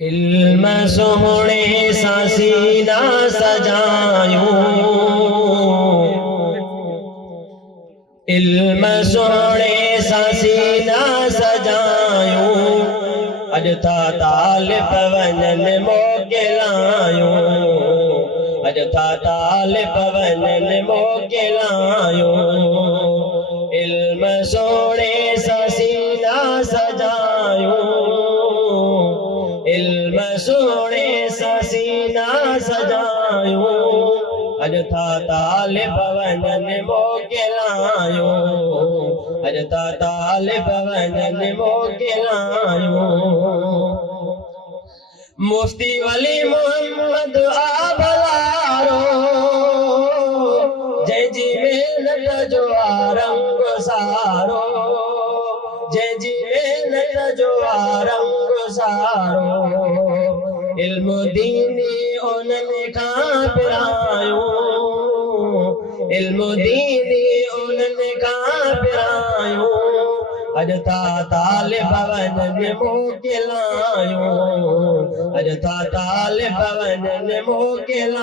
इल्म सोहणे सा सीना सजायूं, इल्म सोहणे सा सीना सजायूं। अज था तालिब वञन मोकिलायूं, अज था तालिब वञन मोकिलायूं। इल्म सोहणे सा सीना सजायूं, इल्म सोहणे सा सीना सजायूं। अज था तालिब वञन मोकिलायूं, अज था तालिब वञन मोकिलायूं। मुफ्ती वली मोहम्मद आबलारो, जंहिंजी महिनत जो रंग सारो, जंहिंजी महिनत जो रंग सारो। इल्म दीनी उन्हनि खां पिरायूं, इल्म दीनी उन्हनि खां पिरायूं। अज था तालिब वञन मोकिलायूं, अज था तालिब वञन मोकिलायूं।